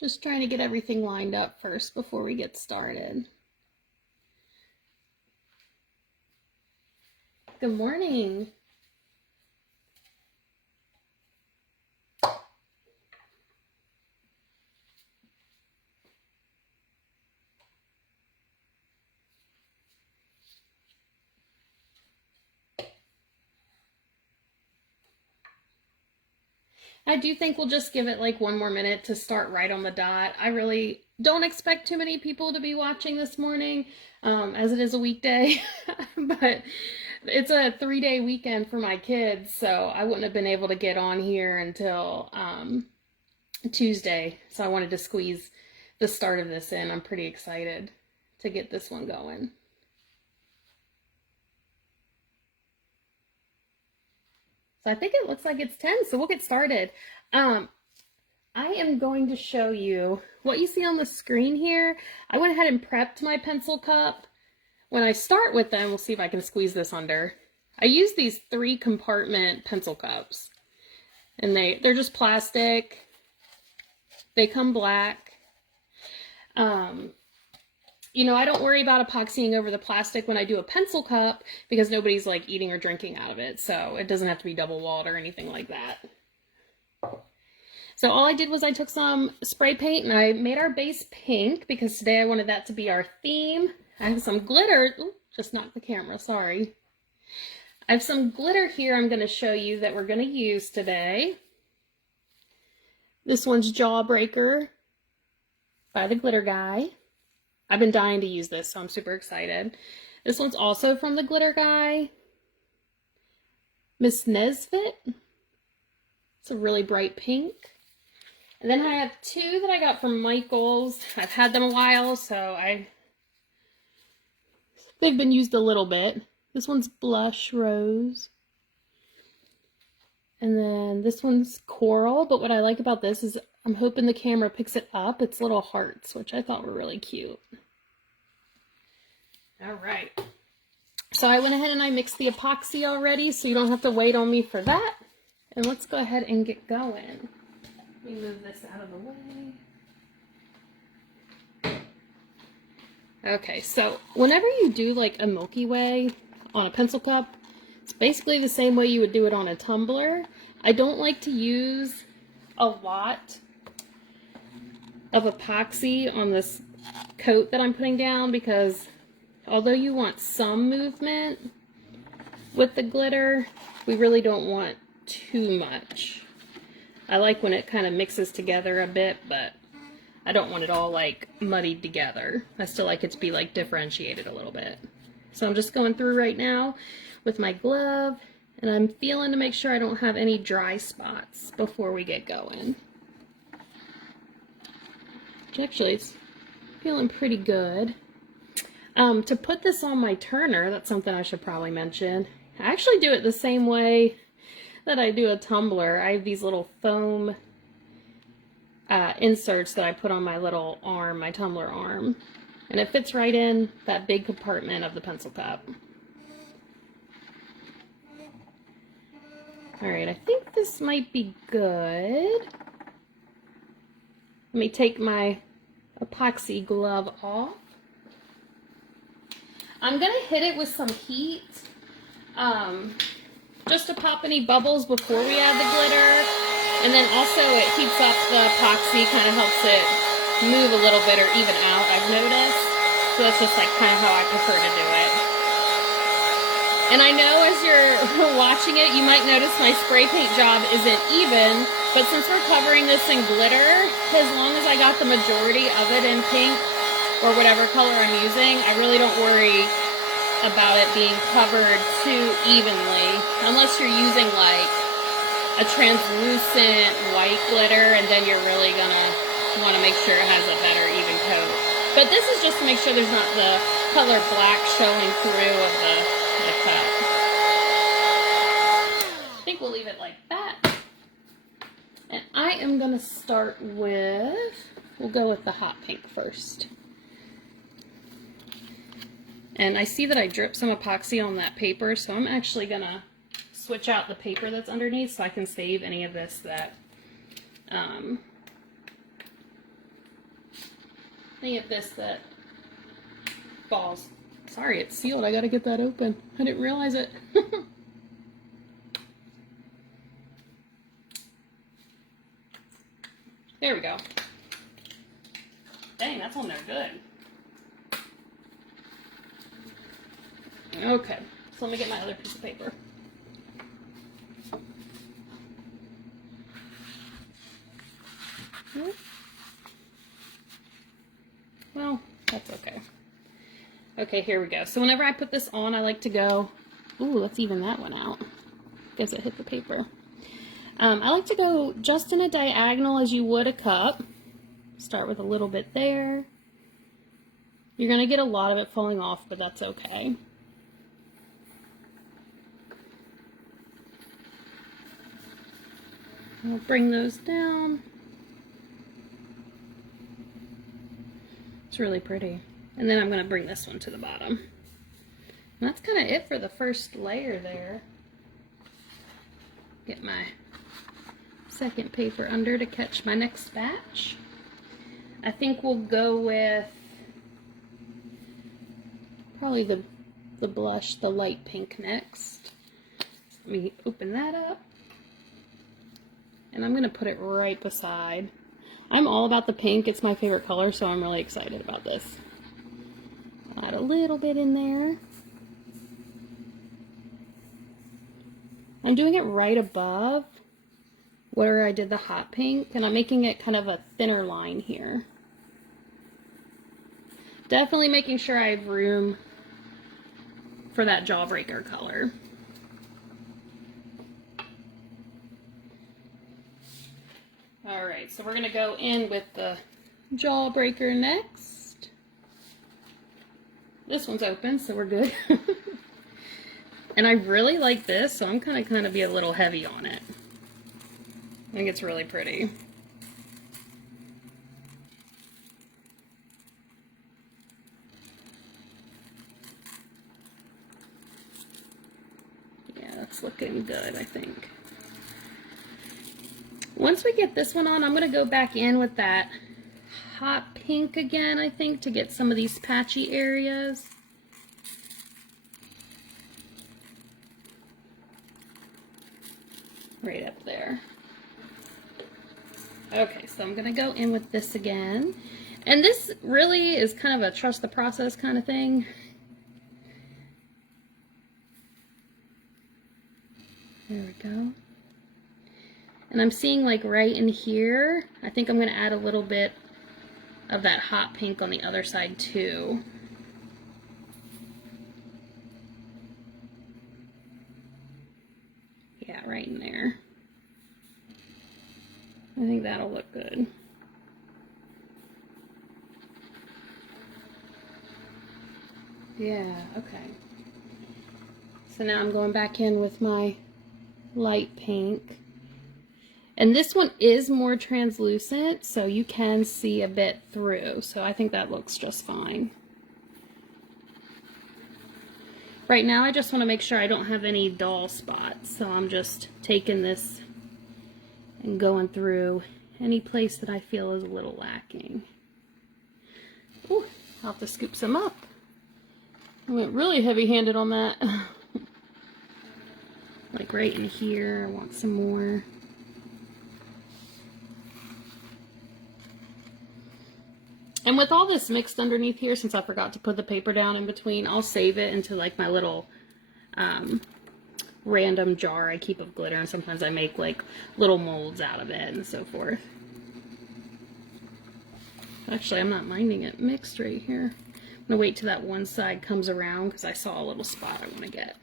Just trying to get everything lined up first before we get started. Good morning. I do think we'll just give it like one more minute to start right on the dot. I really don't expect too many people to be watching this morning, as it is a weekday, but it's a 3-day weekend for my kids, so I wouldn't have been able to get on here until Tuesday, so I wanted to squeeze the start of this in. I'm pretty excited to get this one going. So I think it looks like it's 10, so we'll get started. I am going to show you what you see on the screen here. I went ahead and prepped my pencil cup. When I start with them, we'll see if I can squeeze this under. I use these 3-compartment pencil cups, and they're just plastic. They come black. You know, I don't worry about epoxying over the plastic when I do a pencil cup because nobody's like eating or drinking out of it. So it doesn't have to be double walled or anything like that. So all I did was I took some spray paint and I made our base pink because today I wanted that to be our theme. I have some glitter. Ooh, just knocked the camera, sorry. I have some glitter here I'm going to show you that we're going to use today. This one's Jawbreaker by the Glitter Guy. I've been dying to use this, so I'm super excited. This one's also from the Glitter Guy. Miss Nesbit. It's a really bright pink. And then I have 2 that I got from Michaels. I've had them a while, so they've been used a little bit. This one's Blush Rose. And then this one's Coral, but what I like about this is I'm hoping the camera picks it up. It's little hearts, which I thought were really cute. All right. So I went ahead and I mixed the epoxy already, so you don't have to wait on me for that. And let's go ahead and get going. Let me move this out of the way. Okay, so whenever you do like a Milky Way on a pencil cup, it's basically the same way you would do it on a tumbler. I don't like to use a lot of epoxy on this coat that I'm putting down because although you want some movement with the glitter, we really don't want too much. I like when it kind of mixes together a bit, but I don't want it all like muddied together. I still like it to be like differentiated a little bit. So I'm just going through right now with my glove, and I'm feeling to make sure I don't have any dry spots before we get going. Which actually is feeling pretty good. To put this on my turner, that's something I should probably mention. I actually do it the same way that I do a tumbler. I have these little foam inserts that I put on my little arm, my tumbler arm. And it fits right in that big compartment of the pencil cup. Alright, I think this might be good. Let me take my epoxy glove off. I'm going to hit it with some heat, just to pop any bubbles before we add the glitter. And then also it heats up the epoxy, kind of helps it move a little bit or even out, I've noticed. So that's just like kind of how I prefer to do it. And I know as you're watching it, you might notice my spray paint job isn't even, but since we're covering this in glitter, as long as I got the majority of it in pink or whatever color I'm using, I really don't worry about it being covered too evenly, unless you're using like a translucent white glitter, and then you're really gonna want to make sure it has a better even coat. But this is just to make sure there's not the color black showing through of the cup. I think we'll leave it like that. And I am going to start with, we'll go with the hot pink first. And I see that I dripped some epoxy on that paper, so I'm actually going to switch out the paper that's underneath so I can save any of this that Think of this that falls. Sorry, it's sealed. I gotta get that open. I didn't realize it. There we go. Dang, that's on there good. Okay, so let me get my other piece of paper. Well, that's okay. Okay, here we go. So whenever I put this on, I like to go, ooh, let's even that one out. Guess it hit the paper. I like to go just in a diagonal as you would a cup. Start with a little bit there. You're going to get a lot of it falling off, but that's okay. I'll bring those down. It's really pretty. And then I'm going to bring this one to the bottom. And that's kind of it for the first layer there. Get my second paper under to catch my next batch. I think we'll go with probably the blush, the light pink next. Let me open that up. And I'm going to put it right beside. I'm all about the pink. It's my favorite color, so I'm really excited about this. I'll add a little bit in there. I'm doing it right above where I did the hot pink, and I'm making it kind of a thinner line here. Definitely making sure I have room for that Jawbreaker color. Alright, so we're going to go in with the Jawbreaker next. This one's open, so we're good. And I really like this, so I'm kind of be a little heavy on it. I think it's really pretty. Yeah, that's looking good, I think. Once we get this one on, I'm going to go back in with that hot pink again, I think, to get some of these patchy areas. Right up there. Okay, so I'm going to go in with this again. And this really is kind of a trust the process kind of thing. There we go. And I'm seeing like right in here, I think I'm going to add a little bit of that hot pink on the other side too. Yeah, right in there. I think that'll look good. Yeah, okay. So now I'm going back in with my light pink. And this one is more translucent, so you can see a bit through. So I think that looks just fine. Right now I just want to make sure I don't have any dull spots. So I'm just taking this and going through any place that I feel is a little lacking. Ooh, I'll have to scoop some up. I went really heavy-handed on that. Like right in here, I want some more. And with all this mixed underneath here, since I forgot to put the paper down in between, I'll save it into like my little random jar I keep of glitter, and sometimes I make like little molds out of it and so forth. Actually, I'm not minding it mixed right here. I'm gonna wait till that one side comes around because I saw a little spot I want to get.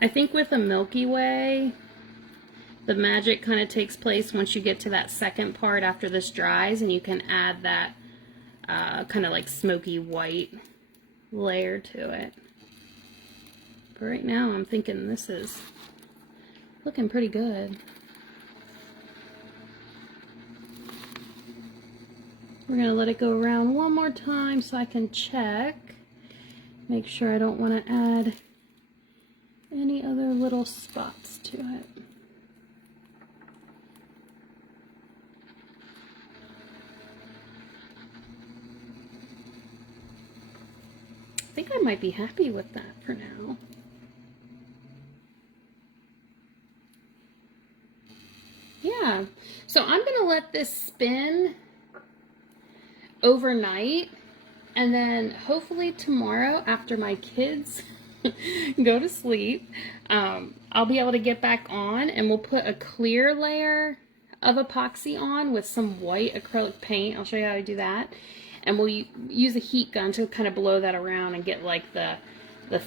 I think with a Milky Way, the magic kind of takes place once you get to that second part after this dries, and you can add that kind of like smoky white layer to it. But right now I'm thinking this is looking pretty good. We're going to let it go around one more time so I can check. Make sure I don't want to add any other little spots to it. might be happy with that for now. Yeah, so I'm gonna let this spin overnight, and then hopefully tomorrow after my kids go to sleep, I'll be able to get back on, and we'll put a clear layer of epoxy on with some white acrylic paint. I'll show you how to do that, and we'll use a heat gun to kind of blow that around and get like the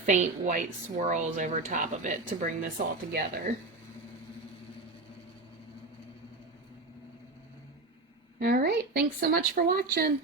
faint white swirls over top of it to bring this all together. All right, thanks so much for watching.